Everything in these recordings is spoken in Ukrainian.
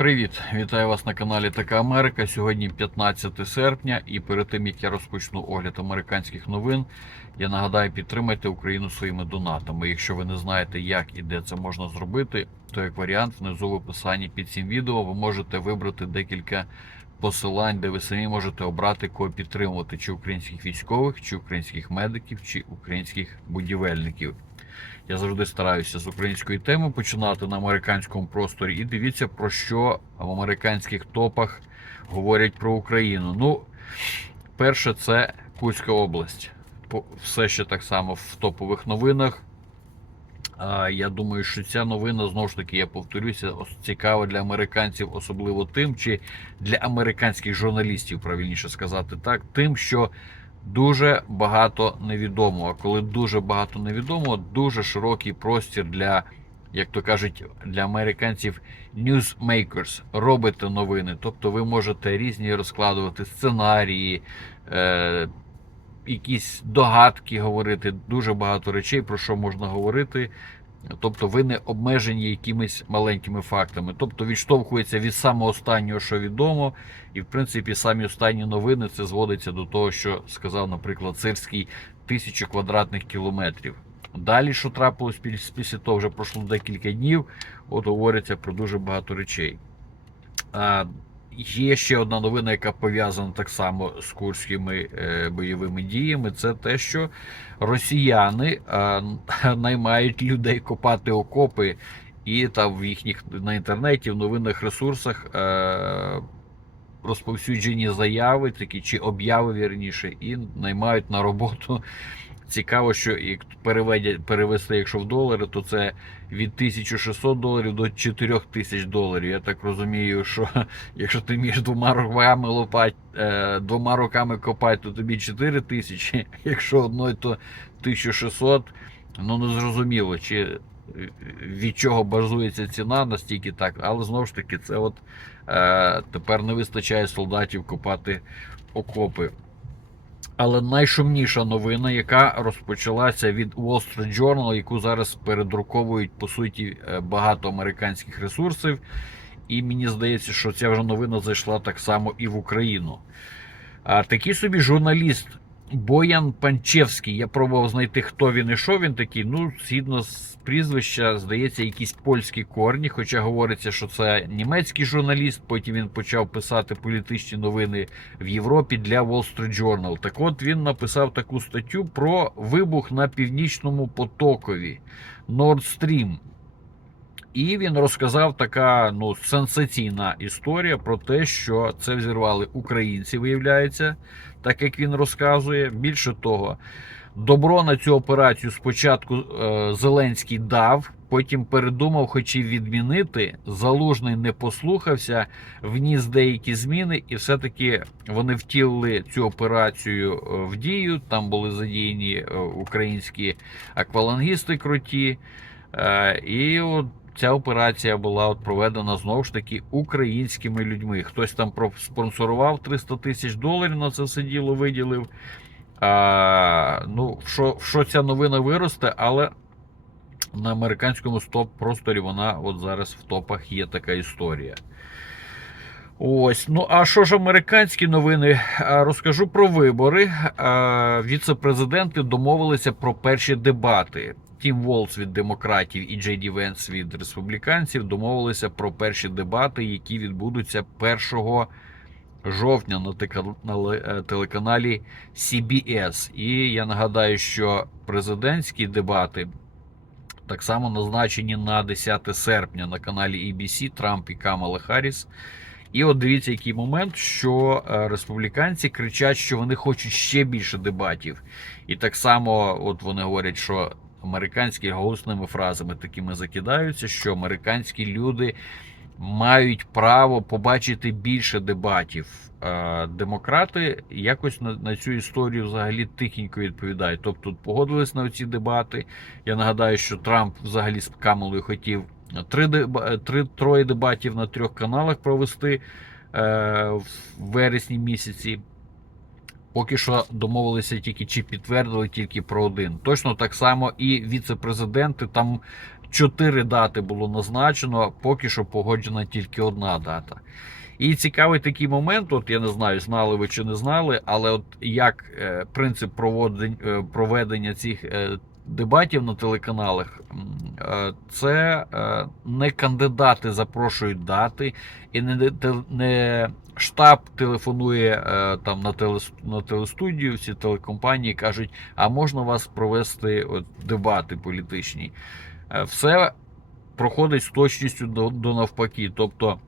Привіт, вітаю вас на каналі Така Америка. Сьогодні 15 серпня, і перед тим як я розпочну огляд американських новин, я нагадаю, підтримайте Україну своїми донатами. Якщо ви не знаєте, як і де це можна зробити, то як варіант внизу в описанні під цим відео ви можете вибрати декілька посилань, де ви самі можете обрати кого підтримувати чи українських військових, чи українських медиків, чи українських будівельників. Я завжди стараюся з української теми починати на американському просторі. І дивіться, про що в американських топах говорять про Україну. Ну, перше, це Курська область. Все ще так само в топових новинах. Я думаю, що ця новина знову ж таки, я повторюся, цікава для американців, особливо тим, чи для американських журналістів, правильніше сказати так, тим, що дуже багато невідомого. Коли дуже багато невідомого, дуже широкий простір для, як то кажуть, для американців newsmakers, робите новини. Тобто ви можете різні розкладувати сценарії, е, якісь догадки говорити, дуже багато речей, про що можна говорити. Тобто ви не обмежені якимись маленькими фактами. Тобто відштовхується від самого останнього, що відомо, і в принципі самі останні новини це зводиться до того, що сказав, наприклад, Сирський тисячу квадратних кілометрів. Далі, що трапилось після того, вже пройшло декілька днів, от говориться про дуже багато речей. Є ще одна новина, яка пов'язана так само з курськими е, бойовими діями. Це те, що росіяни е, наймають людей копати окопи, і там в їхніх на інтернеті, в новинних ресурсах е, розповсюджені заяви, такі чи обяви вірніше, і наймають на роботу. Цікаво, що як перевести, якщо в долари, то це від 1600 доларів до 4000 доларів. Я так розумію, що якщо ти вмієш двома руками лопать, е, двома руками копати, то тобі 4 тисячі, якщо одною, то 1600. Ну не зрозуміло, чи е, від чого базується ціна настільки так, але знову ж таки, це от е, тепер не вистачає солдатів копати окопи. Але найшумніша новина, яка розпочалася від Wall Street Journal, яку зараз передруковують по суті е, багато американських ресурсів. І мені здається, що ця вже новина зайшла так само і в Україну. А такий собі журналіст Боян Панчевський. Я пробував знайти, хто він і що він такий. Ну, згідно з прізвища, здається, якісь польські корні. Хоча говориться, що це німецький журналіст. Потім він почав писати політичні новини в Європі для Wall Street Journal. Так от він написав таку статтю про вибух на північному потокові Nord Stream. І він розказав така ну сенсаційна історія про те, що це взірвали українці, виявляється, так як він розказує. Більше того, добро на цю операцію спочатку е, Зеленський дав, потім передумав, хотів відмінити. Залужний не послухався, вніс деякі зміни, і все-таки вони втілили цю операцію е, в дію. Там були задіяні е, українські аквалангісти круті. Е, І от ця операція була от проведена знову ж таки українськими людьми. Хтось там спонсорував 300 тисяч доларів на це все діло виділив. А, ну, що, що ця новина виросте, але на американському стоп-просторі вона от зараз в топах є така історія. Ось, ну а що ж американські новини? Розкажу про вибори. Віце-президенти домовилися про перші дебати. Тім Волц від демократів і Джей Ді Венс від республіканців домовилися про перші дебати, які відбудуться 1 жовтня на е, телеканалі CBS. І я нагадаю, що президентські дебати так само назначені на 10 серпня на каналі ABC Трамп і Камала Харріс. І от дивіться, який момент, що е, республіканці кричать, що вони хочуть ще більше дебатів. І так само, от вони говорять, що американські голосними фразами такими закидаються, що американські люди мають право побачити більше дебатів. Е, Демократи якось на, на цю історію взагалі тихенько відповідають. Тобто погодились на ці дебати. Я нагадаю, що Трамп взагалі з Камелою хотів три, три троє дебатів на трьох каналах провести е, в вересні місяці. Поки що домовилися тільки чи підтвердили тільки про один. Точно так само і віце-президенти там чотири дати було назначено, поки що погоджена тільки одна дата. І цікавий такий момент, от я не знаю, знали ви чи не знали, але от як е, принцип е, проведення цих е, дебатів на телеканалах, е, це е, не кандидати запрошують дати, і не, не штаб телефонує е, там на, телес, на телестудію, всі телекомпанії кажуть, а можна вас провести от, дебати політичні. Все проходить з точністю до, до навпаки. Тобто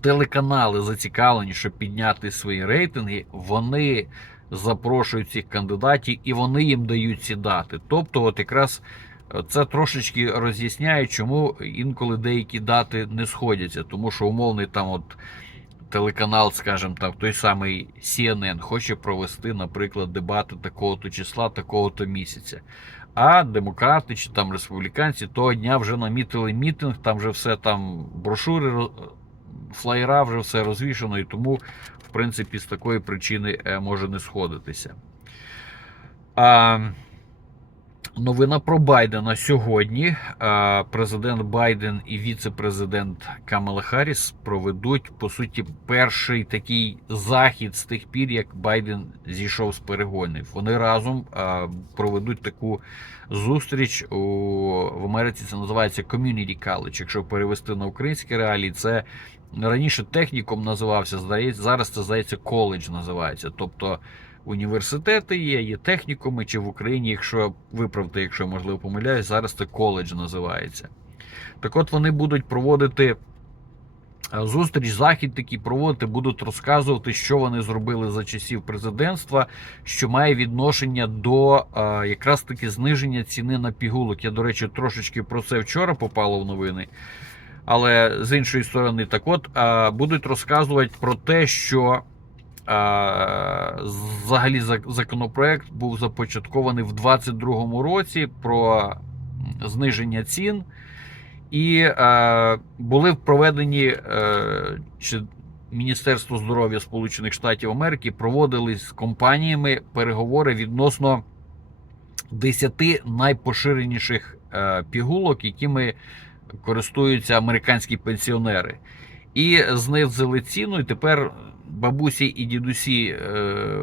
телеканали зацікавлені, щоб підняти свої рейтинги, вони запрошують цих кандидатів і вони їм дають ці дати. Тобто, от якраз е, це трошечки роз'ясняє, чому інколи деякі дати не сходяться, тому що умовний там от. Телеканал, скажімо так, той самий CNN хоче провести, наприклад, дебати такого-то числа, такого-то місяця. А демократи чи там республіканці того дня вже намітили мітинг, там вже все там брошури, роз- флаєра, вже все розвішано, і тому, в принципі, з такої причини е, може не сходитися. А, новина про Байдена сьогодні. Президент Байден і віце-президент Камала Харріс проведуть, по суті, перший такий захід з тих пір, як Байден зійшов з перегонів. Вони разом проведуть таку зустріч у, в Америці. Це називається Community College. Якщо перевести на українські реалії, це раніше технікум називався, здається, зараз це здається коледж називається. Тобто університети є, є технікуми, чи в Україні, якщо виправте, якщо можливо помиляюсь, зараз це коледж називається. Так от вони будуть проводити. е, Зустріч, захід такий проводити, будуть розказувати, що вони зробили за часів президентства, що має відношення до е, якраз таки зниження ціни на пігулок. Я, до речі, трошечки про це вчора попало в новини. Але з іншої сторони, так от е, будуть розказувати про те, що взагалі законопроект був започаткований в 2022 році про зниження цін, і були проведені е, чи Міністерство здоров'я Сполучених Штатів Америки проводили з компаніями переговори відносно 10 найпоширеніших е, пігулок, якими користуються американські пенсіонери. І знизили ціну, і тепер бабусі і дідусі е,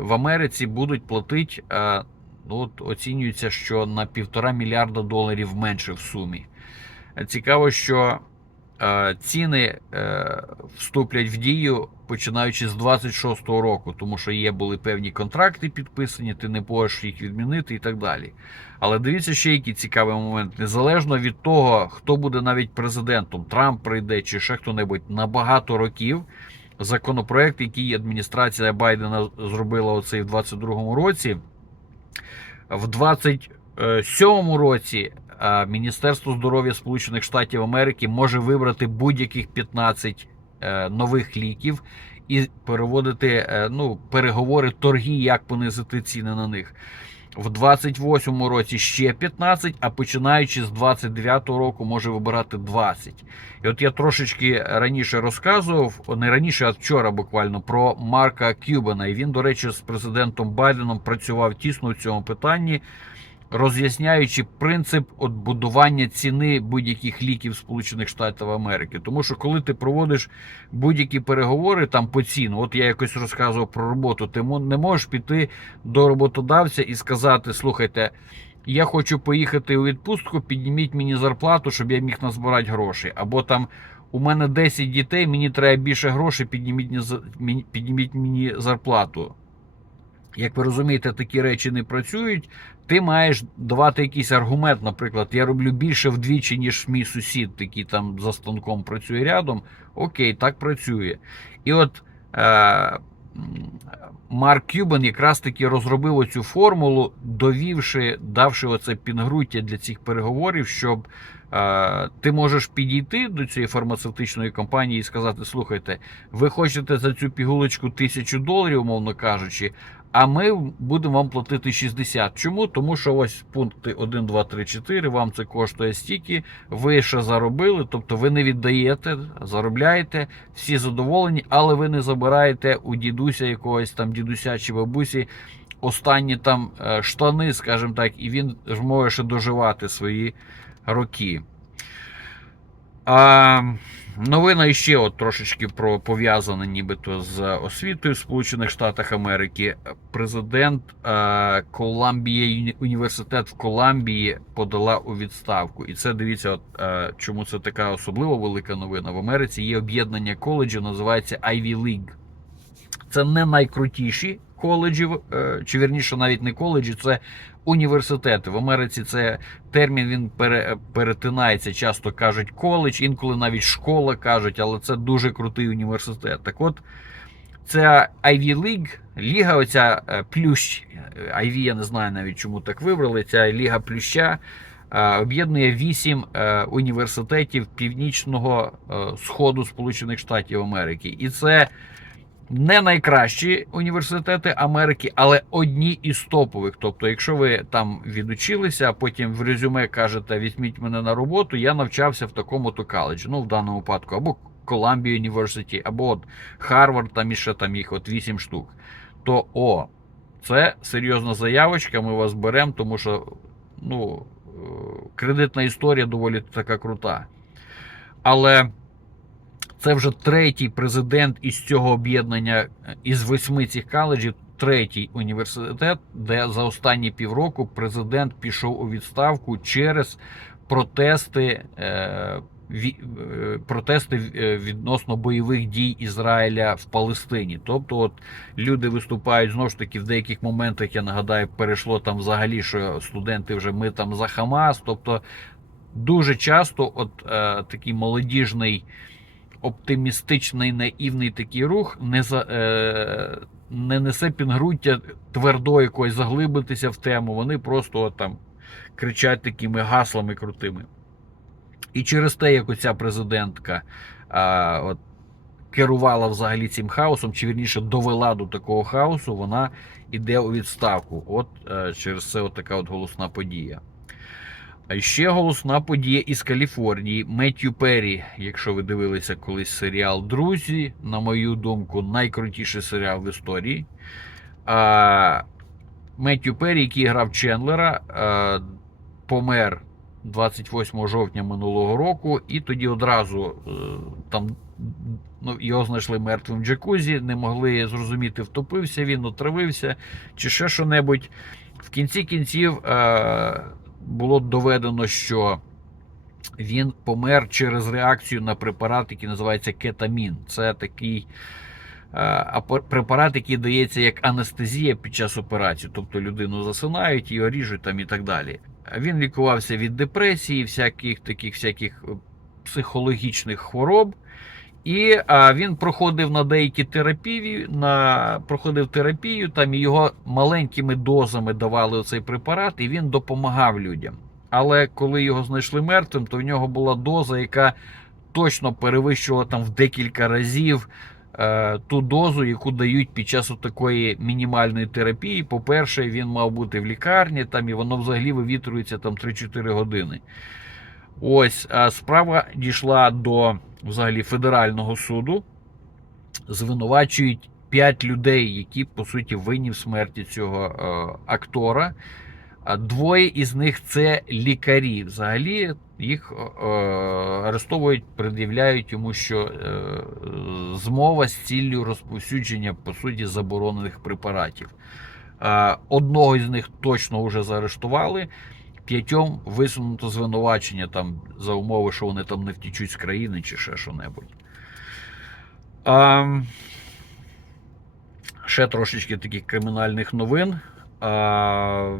в Америці будуть платити, е, ну, от оцінюється, що на півтора мільярда доларів менше в сумі. Цікаво, що е, ціни е, вступлять в дію починаючи з 26-го року, тому що є були певні контракти підписані, ти не можеш їх відмінити і так далі. Але дивіться ще який цікавий момент. Незалежно від того, хто буде навіть президентом, Трамп прийде чи ще хто-небудь на багато років. Законопроект, який адміністрація Байдена зробила оцей в 22-му році, в 27-му році е, Міністерство здоров'я Сполучених Штатів Америки може вибрати будь-яких 15 е, нових ліків і переводити е, ну, переговори, торги, як понизити ціни на них. В 28-му році ще 15, а починаючи з 29-го року може вибирати 20. І от я трошечки раніше розказував, не раніше, а вчора буквально про Марка Кюбана. І він, до речі, з президентом Байденом працював тісно в цьому питанні, роз'ясняючи принцип от ціни будь-яких ліків Сполучених Штатів Америки. Тому що коли ти проводиш будь-які переговори там по ціну, от я якось розказував про роботу, ти не можеш піти до роботодавця і сказати: слухайте. Я хочу поїхати у відпустку, підніміть мені зарплату, щоб я міг назбирати гроші. Або там у мене 10 дітей, мені треба більше грошей, підніміть підніміть мені зарплату. Як ви розумієте, такі речі не працюють. Ти маєш давати якийсь аргумент. Наприклад, я роблю більше вдвічі, ніж мій сусід, який там за станком працює рядом. Окей, так працює. І от е, Марк Кюбан якраз таки розробив оцю формулу, довівши, давши оце пінгруття для цих переговорів, щоб е, ти можеш підійти до цієї фармацевтичної компанії і сказати: слухайте, ви хочете за цю пігулочку тисячу доларів, умовно кажучи, а ми будемо вам платити 60. Чому? Тому що ось пункти 1, 2, 3, 4, вам це коштує стільки, ви ще заробили, тобто ви не віддаєте, заробляєте, всі задоволені, але ви не забираєте у дідуся якогось там дідуся чи бабусі останні там е, штани, скажімо так, і він ж може ще доживати свої роки. А, новина ще от трошечки про пов'язана нібито з освітою в Сполучених Штатах Америки. Президент е, Колумбія університет в Колумбії подала у відставку. І це дивіться, от, е, чому це така особливо велика новина. В Америці є об'єднання коледжів, називається Ivy League. Це не найкрутіші коледжі, е, чи вірніше навіть не коледжі, це університети. В Америці це термін він пере, перетинається. Часто кажуть коледж, інколи навіть школа кажуть, але це дуже крутий університет. Так от, це Ivy League, ліга, оця е, плющ. Ivy, я не знаю навіть чому так вибрали. Ця ліга плюща. е, Об'єднує вісім е, університетів північного е, сходу Сполучених Штатів Америки, і це не найкращі університети Америки, але одні із топових. Тобто, якщо ви там відучилися, а потім в резюме кажете, візьміть мене на роботу, я навчався в такому-то коледжі, ну в даному випадку, або Columbia University, або от Harvard, там іще там їх от 8 штук. То о, це серйозна заявочка, ми вас беремо, тому що ну, е, кредитна історія доволі така крута. Але це вже третій президент із цього об'єднання е, із восьми цих коледжів, третій університет, де за останні півроку президент пішов у відставку через протести. Е, е, Протести е, відносно бойових дій Ізраїля в Палестині. Тобто, от люди виступають знову ж таки в деяких моментах, я нагадаю, перейшло там взагалі, що студенти вже ми там за Хамас. Тобто, дуже часто, от е, такий молодіжний оптимістичний наївний такий рух не за е, не несе підґрунтя твердо якось заглибитися в тему. Вони просто от, там кричать такими гаслами крутими. І через те, як оця президентка а, от, керувала взагалі цим хаосом, чи вірніше довела до такого хаосу, вона йде у відставку. От е, через це от така от голосна подія. Ще голосна подія із Каліфорнії. Меттью Перрі, якщо ви дивилися колись серіал Друзі, на мою думку, найкрутіший серіал в історії. А, Меттью Перрі, який грав Чендлера, помер 28 жовтня минулого року, і тоді одразу е, там ну, його знайшли мертвим в джакузі, не могли зрозуміти, втопився він, отравився чи ще що-небудь. В кінці кінців е, було доведено, що він помер через реакцію на препарат, який називається кетамін. Це такий е, препарат, який дається як анестезія під час операції. Тобто людину засинають, її ріжуть там і так далі. Він лікувався від депресії, всяких таких всяких е, психологічних хвороб. І а, він проходив на деякі терапії, на, проходив терапію, там його маленькими дозами давали цей препарат, і він допомагав людям. Але коли його знайшли мертвим, то в нього була доза, яка точно перевищувала там в декілька разів е, ту дозу, яку дають під час такої мінімальної терапії. По-перше, він мав бути в лікарні, там і воно взагалі вивітрюється там 3-4 години. Ось а справа дійшла до взагалі федерального суду. Звинувачують 5 людей, які по суті винні в смерті цього е, актора. Двоє із них це лікарі. Взагалі їх е, арештовують, пред'являють йому, що е, змова з ціллю розповсюдження по суті заборонених препаратів. Е, Одного із них точно вже заарештували. П'ятьом висунуто звинувачення там за умови, що вони там не втічуть з країни чи ще що-небудь. А, ще трошечки таких кримінальних новин. А,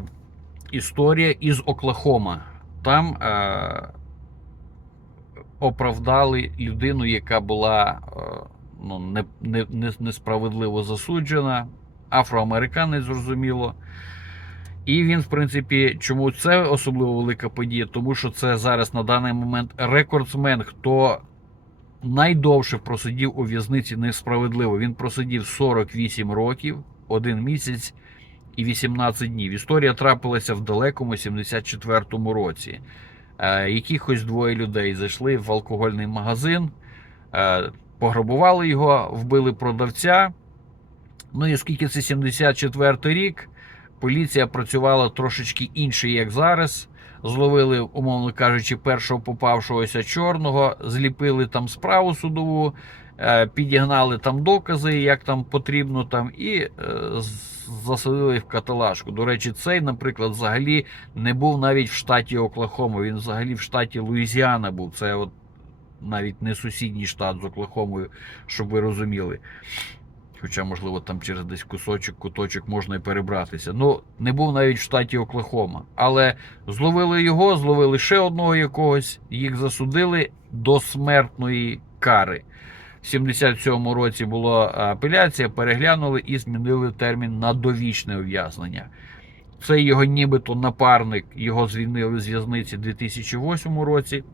історія із Оклахома. Там а, оправдали людину, яка була а, ну, не, не, не, несправедливо засуджена. Афроамериканець, зрозуміло. І він, в принципі, чому це особливо велика подія? Тому що це зараз на даний момент рекордсмен, хто найдовше просидів у в'язниці несправедливо. Він просидів 48 років, 1 місяць і 18 днів. Історія трапилася в далекому 74-му році. Е, якихось двоє людей зайшли в алкогольний магазин, е, пограбували його, вбили продавця. Ну і оскільки це 74 рік. Поліція працювала трошечки інше, як зараз. зловили, умовно кажучи, першого попавшогося чорного, зліпили там справу судову, е, підігнали там докази, як там потрібно, там, і е, засадили в каталажку. До речі, цей, наприклад, взагалі не був навіть в штаті Оклахома, він взагалі в штаті Луїзіана був. Це от навіть не сусідній штат з Оклахомою, щоб ви розуміли. Хоча, можливо, там через десь кусочок, куточок можна і перебратися. Ну, не був навіть в штаті Оклахома. Але зловили його, зловили ще одного якогось, їх засудили до смертної кари. В 77-му році була апеляція, переглянули і змінили термін на довічне ув'язнення. Цей його нібито напарник, його звільнили з в'язниці в 2008 році.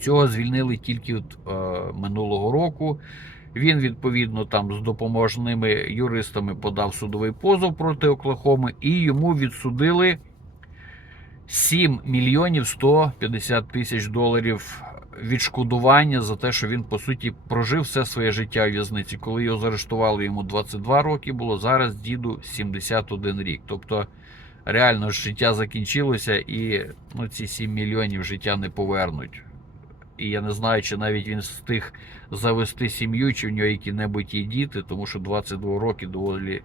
Цього звільнили тільки от, е, минулого року. Він відповідно там з допоможними юристами подав судовий позов проти Оклахоми і йому відсудили 7 мільйонів 150 тисяч доларів відшкодування за те, що він по суті прожив все своє життя у в'язниці. Коли його заарештували, йому 22 роки було. Зараз діду 71 рік. Тобто реально життя закінчилося, і ну, ці 7 мільйонів життя не повернуть. І я не знаю, чи навіть він встиг завести сім'ю, чи в нього які-небудь є діти, тому що 22 роки доволі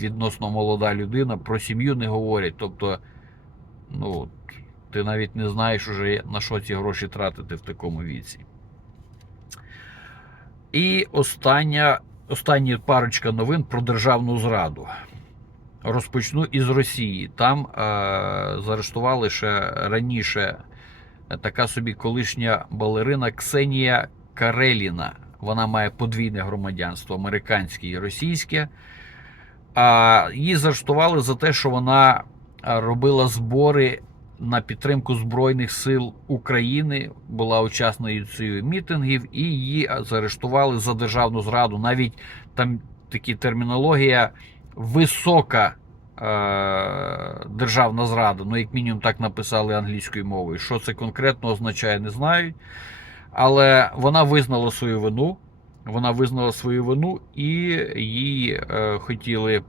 відносно молода людина. Про сім'ю не говорять. Тобто, ну, ти навіть не знаєш уже на що ці гроші тратити в такому віці. І остання, остання парочка новин про державну зраду. Розпочну із Росії. Там е, заарештували ще раніше така собі колишня балерина Ксенія Кареліна. Вона має подвійне громадянство американське і російське. А її заарештували за те, що вона робила збори на підтримку Збройних сил України, була учасницею мітингів, і її заарештували за державну зраду. Навіть там такі термінологія висока е, державна зрада. Ну, як мінімум, так написали англійською мовою. Що це конкретно означає, не знають. Але вона визнала свою вину. Вона визнала свою вину і їй е, хотіли,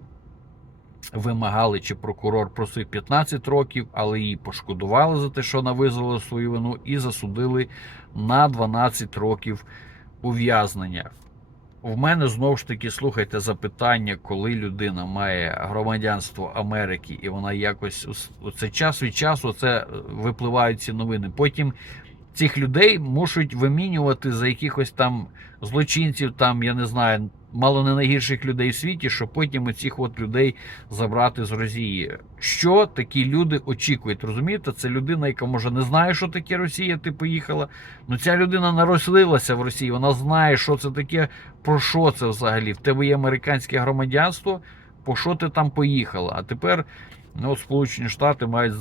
вимагали, чи прокурор просив 15 років, але її пошкодували за те, що вона визнала свою вину, і засудили на 12 років ув'язнення. В мене знову ж таки, слухайте, запитання, коли людина має громадянство Америки, і вона якось це час від часу це е, випливають ці новини. Потім цих людей мушуть вимінювати за якихось там злочинців, там я не знаю, мало не найгірших людей в світі, щоб потім оцих от людей забрати з Росії. Що такі люди очікують? Розумієте, це людина, яка може не знає, що таке Росія, ти поїхала. Ну ця людина народилася в Росії, вона знає, що це таке, про що це взагалі. В тебе є американське громадянство, по що ти там поїхала? А тепер ну, Сполучені Штати мають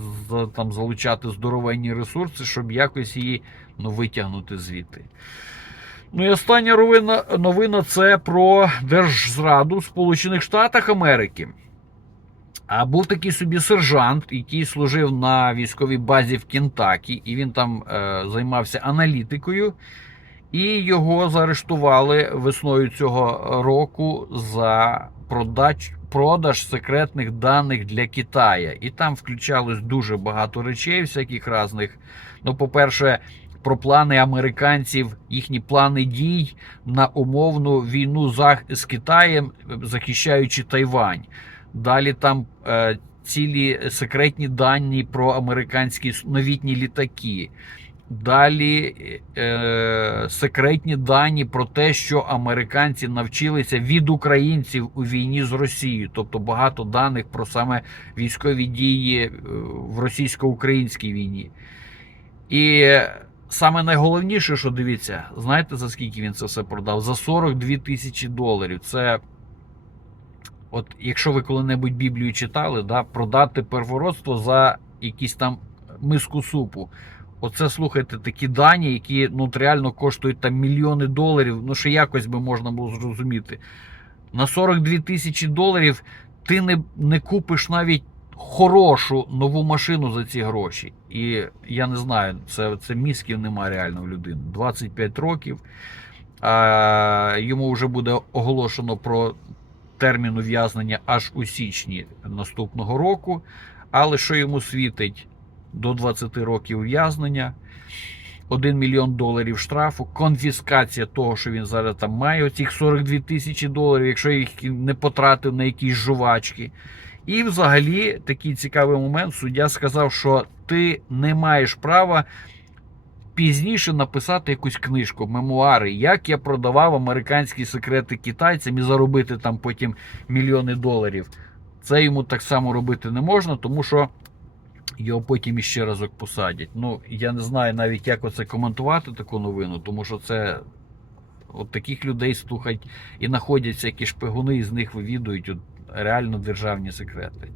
там залучати здоровенні ресурси, щоб якось її ну, витягнути звідти. Ну і остання новина, новина це про держзраду в Сполучених Штатах Америки. А був такий собі сержант, який служив на військовій базі в Кентакі, і він там е, займався аналітикою. І його заарештували весною цього року за продач, продаж секретних даних для Китая. І там включалось дуже багато речей, всяких різних. Ну, по-перше, про плани американців, їхні плани дій на умовну війну з Китаєм, захищаючи Тайвань. Далі там е, цілі секретні дані про американські новітні літаки. Далі е, секретні дані про те, що американці навчилися від українців у війні з Росією, тобто багато даних про саме військові дії е, в російсько-українській війні. І саме найголовніше, що дивіться, знаєте за скільки він це все продав? За 42 тисячі доларів. Це, от якщо ви коли-небудь Біблію читали, да, продати первородство за якісь там миску супу. Оце слухайте такі дані, які ну, реально коштують там мільйони доларів. Ну, що якось би можна було зрозуміти. На 42 тисячі доларів ти не, не купиш навіть хорошу нову машину за ці гроші. І я не знаю, це, це мізків немає реально в людини. 25 років. А, йому вже буде оголошено про термін ув'язнення аж у січні наступного року. Але що йому світить? до 20 років ув'язнення. 1 мільйон доларів штрафу, конфіскація того, що він зараз там має, оцих 42 тисячі доларів, якщо їх не потратив на якісь жувачки. І взагалі такий цікавий момент. Суддя сказав, що ти не маєш права пізніше написати якусь книжку, мемуари, як я продавав американські секрети китайцям і заробити там потім мільйони доларів. Це йому так само робити не можна, тому що його потім іще разок посадять. Ну, я не знаю навіть, як оце коментувати таку новину, тому що це от таких людей слухать і знаходяться які шпигуни, і з них вивідують реально державні секрети.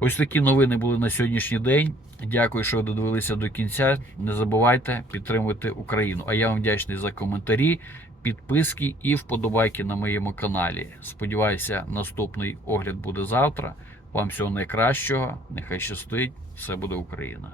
Ось такі новини були на сьогоднішній день. Дякую, що додивилися до кінця. Не забувайте підтримувати Україну. А я вам вдячний за коментарі, підписки і вподобайки на моєму каналі. Сподіваюся, наступний огляд буде завтра. Вам всього найкращого. Нехай щастить. Все буде Україна.